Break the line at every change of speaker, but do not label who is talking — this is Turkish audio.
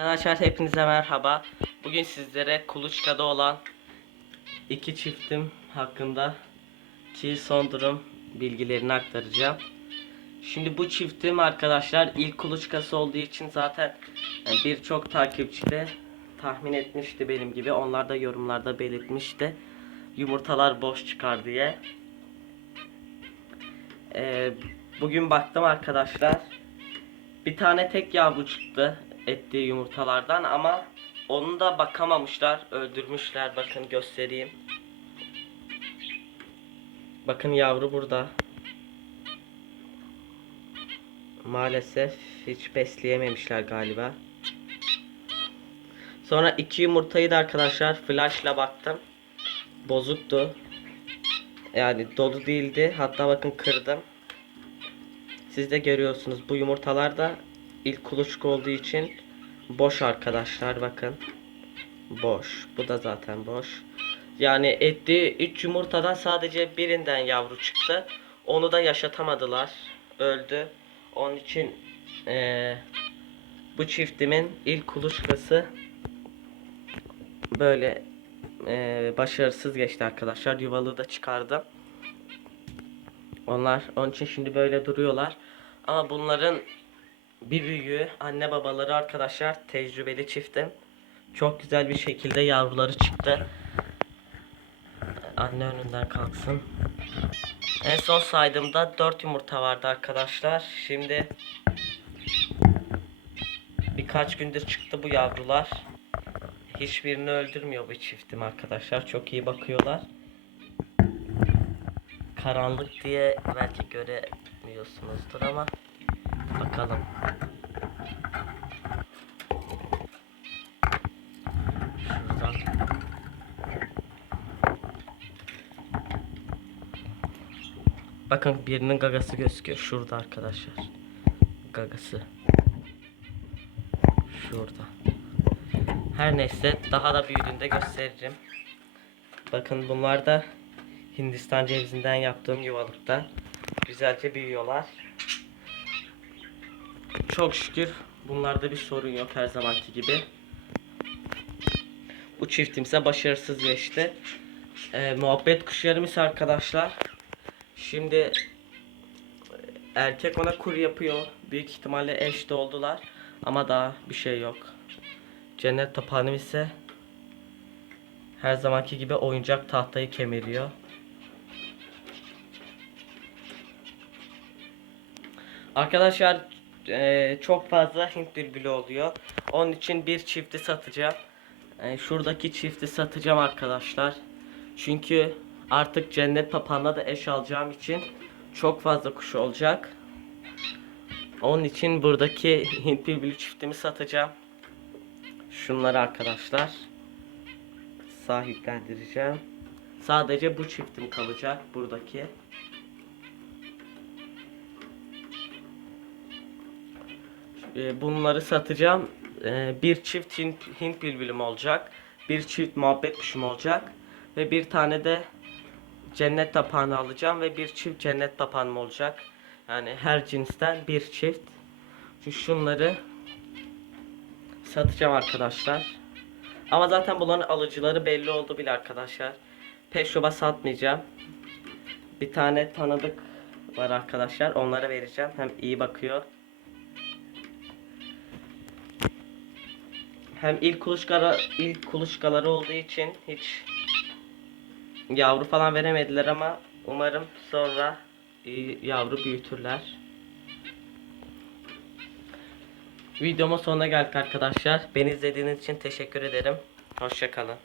Arkadaşlar hepinize merhaba. Bugün sizlere kuluçkada olan iki çiftim hakkında ki son durum bilgilerini aktaracağım. Şimdi bu çiftim arkadaşlar ilk kuluçkası olduğu için zaten birçok takipçi de tahmin etmişti benim gibi. Onlar da yorumlarda belirtmişti. Yumurtalar boş çıkar diye. Ee, bugün baktım arkadaşlar. Bir tane tek yavru çıktı ettiği yumurtalardan ama onu da bakamamışlar, öldürmüşler. Bakın göstereyim. Bakın yavru burada. Maalesef hiç besleyememişler galiba. Sonra iki yumurtayı da arkadaşlar flashla baktım. Bozuktu. Yani dolu değildi. Hatta bakın kırdım. Siz de görüyorsunuz bu yumurtalar da ilk kuluçka olduğu için boş arkadaşlar bakın. Boş. Bu da zaten boş. Yani ettiği 3 yumurtadan sadece birinden yavru çıktı. Onu da yaşatamadılar. Öldü. Onun için eee, bu çiftimin ilk kuluçkası böyle eee, başarısız geçti arkadaşlar. Yuvalığı da çıkardım. Onlar onun için şimdi böyle duruyorlar. Ama bunların bir büyüğü anne babaları arkadaşlar tecrübeli çiftim. Çok güzel bir şekilde yavruları çıktı. Anne önünden kalksın. En son saydığımda 4 yumurta vardı arkadaşlar. Şimdi birkaç gündür çıktı bu yavrular. Hiçbirini öldürmüyor bu çiftim arkadaşlar. Çok iyi bakıyorlar. Karanlık diye belki göremiyorsunuzdur ama bakalım. Şuradan Bakın birinin gagası gözüküyor şurada arkadaşlar. Gagası. Şurada. Her neyse daha da büyüdüğünde gösteririm. Bakın bunlar da Hindistan cevizinden yaptığım yuvalıkta. Güzelce büyüyorlar. Çok şükür bunlarda bir sorun yok her zamanki gibi. Bu çiftimse başarısız geçti. Ee, muhabbet kuşlarımız arkadaşlar. Şimdi e, erkek ona kur yapıyor. Büyük ihtimalle eş de oldular. Ama daha bir şey yok. Cennet tapanım ise her zamanki gibi oyuncak tahtayı kemiriyor. Arkadaşlar eee, çok fazla Hint bülbülü oluyor. Onun için bir çifti satacağım. Eee, şuradaki çifti satacağım arkadaşlar. Çünkü artık cennet papağanla da eş alacağım için çok fazla kuş olacak. Onun için buradaki Hint bülbülü çiftimi satacağım. Şunları arkadaşlar sahiplendireceğim. Sadece bu çiftim kalacak buradaki. Ee, bunları satacağım. Ee, bir çift Hint, Hint bülbülüm olacak. Bir çift muhabbet kuşum olacak. Ve bir tane de cennet papağanı alacağım ve bir çift cennet papağanım olacak. Yani her cinsten bir çift. Şu şunları satacağım arkadaşlar. Ama zaten bunların alıcıları belli oldu bile arkadaşlar. Peşoba satmayacağım. Bir tane tanıdık var arkadaşlar. Onlara vereceğim. Hem iyi bakıyor. Hem ilk kuluçkara ilk kuluçkaları olduğu için hiç yavru falan veremediler ama umarım sonra iyi yavru büyütürler. Videomun sonuna geldik arkadaşlar. Beni izlediğiniz için teşekkür ederim. Hoşçakalın.